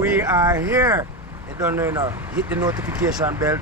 we are here. You don't know, hit the notification bell,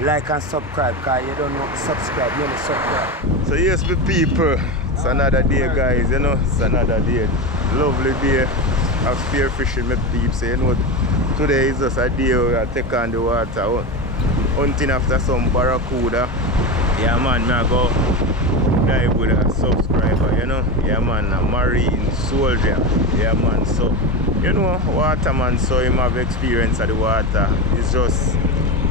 like and subscribe, because you don't know subscribe, you know subscribe. So yes, my people, it's another day, guys, it's another day. Lovely day of spearfishing, my peeps. Today is just a day where I take on the water, hunting after some barracuda. Yeah man, I go dive with a subscriber, Yeah man, a marine soldier. Yeah man, so waterman, so him have experience of the water. It's just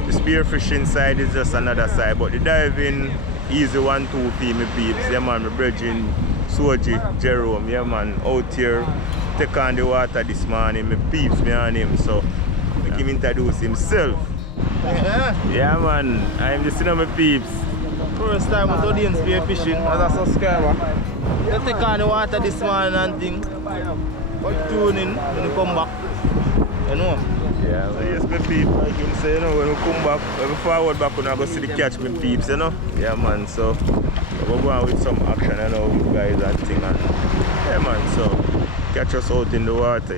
the spearfishing side is just another side, but the diving easy 1-2 for me peeps. Yeah man, my brethren Soji Jerome, yeah man, out here take on the water this morning. My peeps me and him, so make him introduce himself. Yeah man, I'm just my peeps. First time with Odane spearfishing as a subscriber. You take on the water this morning and thing. But tune in when you come back. Yeah, so yes, my peeps, like him say, when we come back, when we forward back, we're going to see the catch, my peeps, Yeah man, so we're going with some action, with guys and thing. And, yeah man, so catch us out in the water,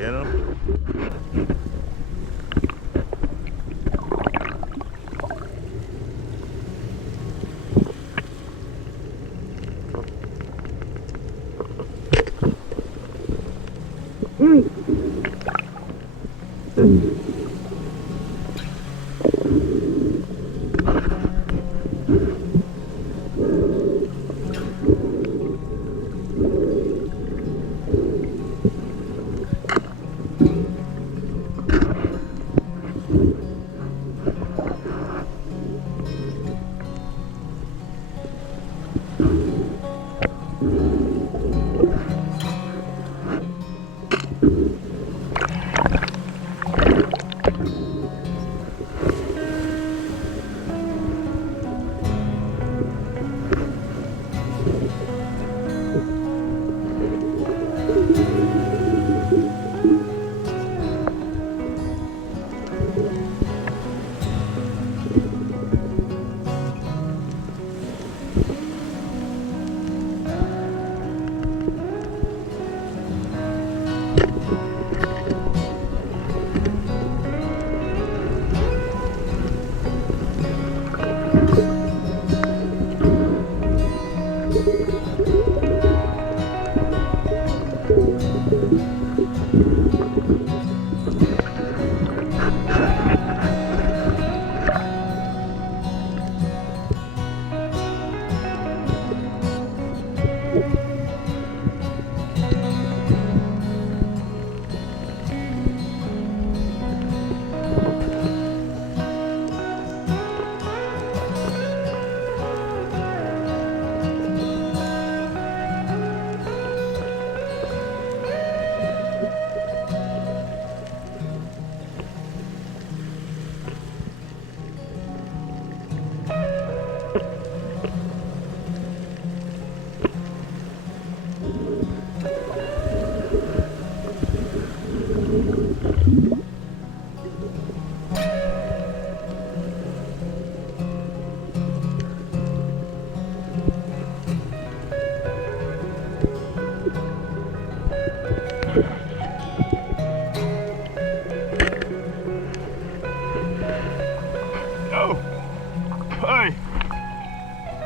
Hey,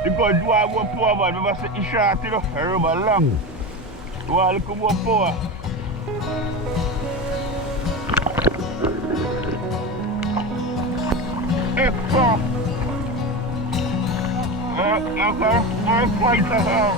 the gun do I go power, man. Remember, say it's short, I remember long. Do I look more power? Extra. I'm quite the hell.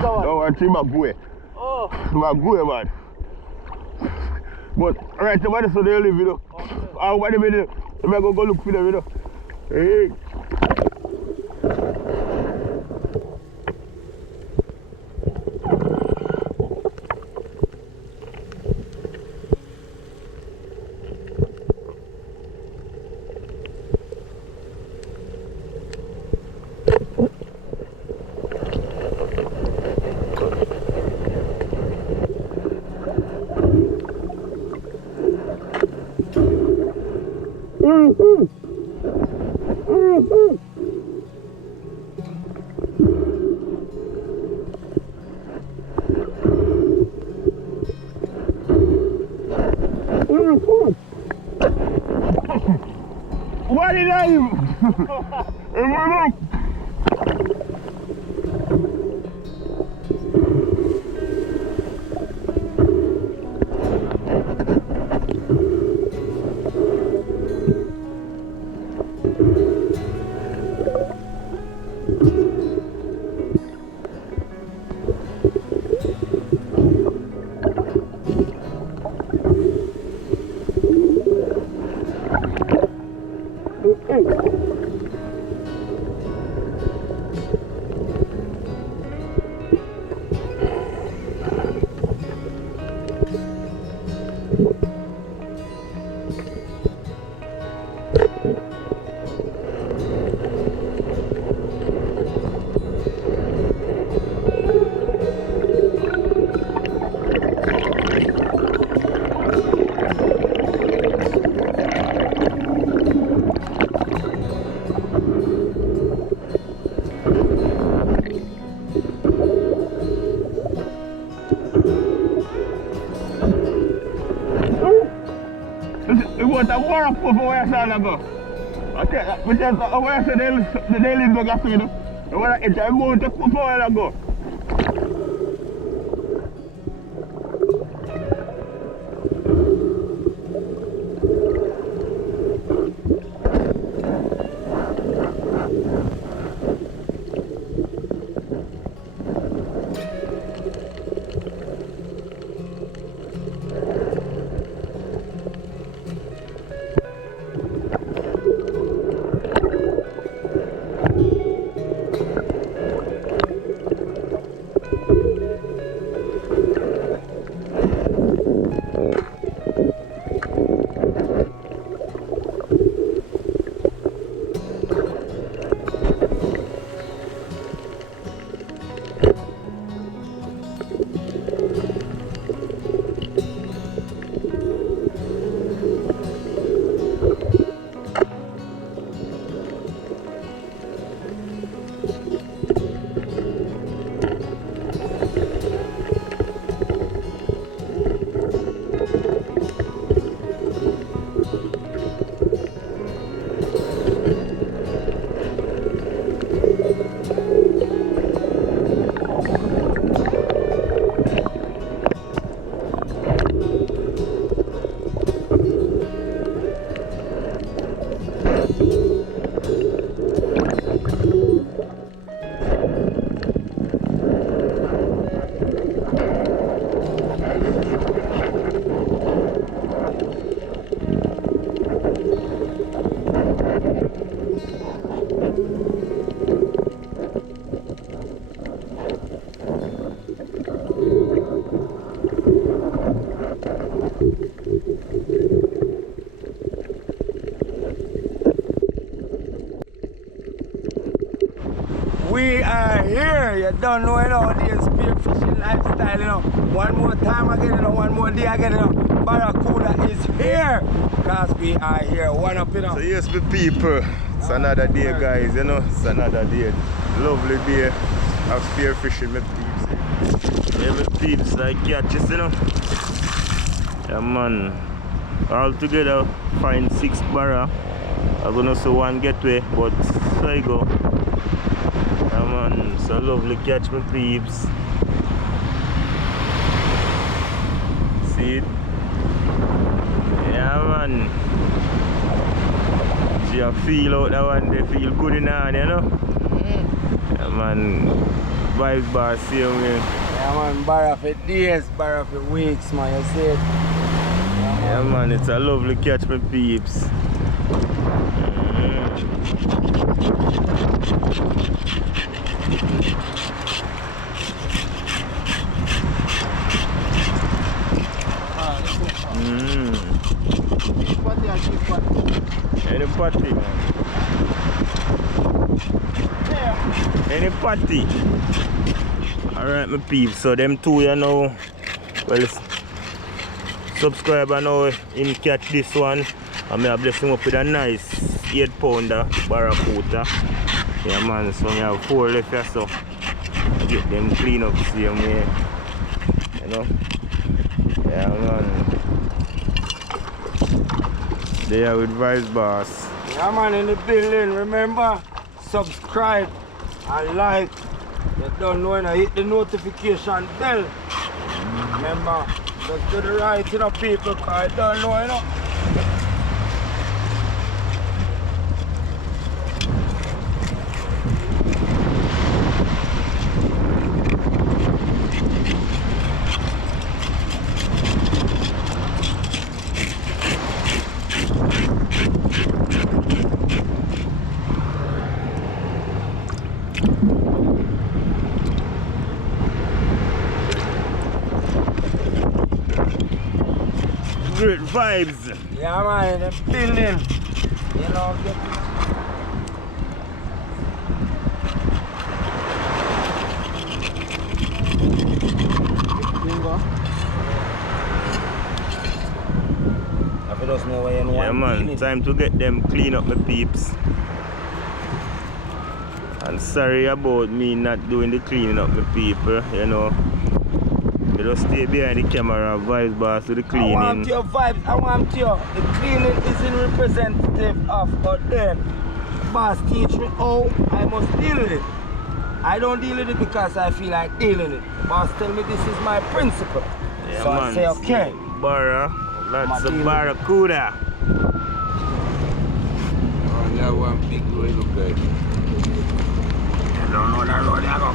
Oh, I see my boy. Oh. My boy, man. But, alright, somebody so they live, you know. Oh, what do you mean? I'm going to go look for them, you know. Hey. What did I do? What a war up over where I saw them go. Okay, but just where I said they live go gas, you know. And when I enter, I'm going to put where I go. We are here, you don't know, you know, the spearfishing lifestyle, you know. One more time again, you know, one more day again, you know. Barracuda is here. Because we are here. One up in So yes, the people. It's another day, guys. You know, it's another day. Lovely day of spearfishing, my peeps. Yeah, my peeps, like catches, you know. Yeah, man. All together, find 6 barra. I'm gonna see one getaway, but there you go. Yeah, man. It's a lovely catch, my peeps. See it? Yeah, man. You feel out that one, they feel good in hand, you know? Yeah, man. Vibes bar, same way. Yeah, man. Barra for days, barra for weeks, man. You see it? Yeah, man. It's a lovely catch, my peeps. Any party, man. Any party. Alright, my peeps. So them two, you know, well, subscriber now in catch this one. And I bless him up with a nice 8-pounder Barracuda. Yeah, man. So I have 4 left here, so get them clean up same way. You know? Yeah, man. They are with Vice Boss. Yeah, man, in the building. Remember, subscribe and like. You don't know when I hit the notification bell. Remember, just do the right, you know, people, because I don't know, you know. Great vibes. Yeah, man, in the building. You know, get I just know where you Yeah, man, time to get them clean up, my peeps. And sorry about me not doing the cleaning up, my people, you know. You just stay behind the camera, Vibes Boss do the cleaning. I want your vibes, I want your. The cleaning isn't representative of Odane. Boss teach me how I must deal with it. I don't deal with it because I feel like dealing with it. Boss tell me this is my principle. Yeah, so man, I say okay. Barra, that's the Barracuda. Oh, yeah, one big road look good. I don't know that road I go.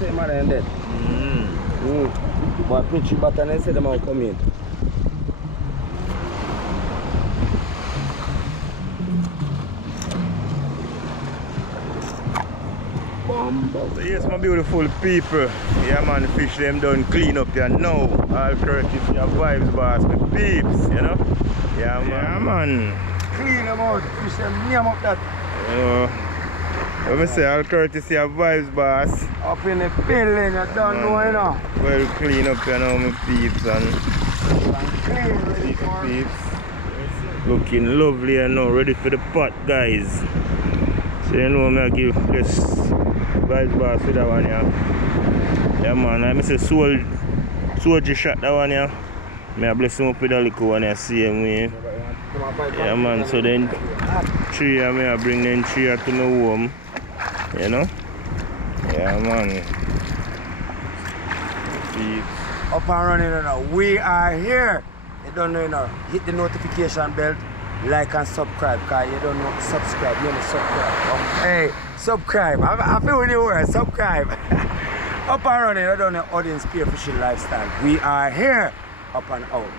Say man and dead. But pitchy button and say them all come in. So yes, my beautiful people. Yeah, man, fish them done clean up here now. All courtesy of Vibes Boss, my peeps, you know. Yeah, man. Yeah, man. Clean them out, fish them, name up that. Let me say, all courtesy of Vibes Boss. Up in the building, you don't know, you know. Well clean up here now, my peeps, and Clean, ready for peeps. Looking lovely and now, ready for the pot, guys. So you know me I give this Vibes Boss with that one, yeah. Yeah, man, I say soldier shot that one, yeah. I bless him up with a little one, yeah, same way. Yeah, man, so then 3 I bring them 3 to my home, you know. Yeah, man. Peeps. Up and running, you know. We are here. You don't know, you know. Hit the notification bell, like and subscribe. Because you don't know, subscribe. You know, subscribe. Hey, subscribe. I feel when you were subscribe. Up and running, you don't know, Odane Spearfishing lifestyle. We are here. Up and out.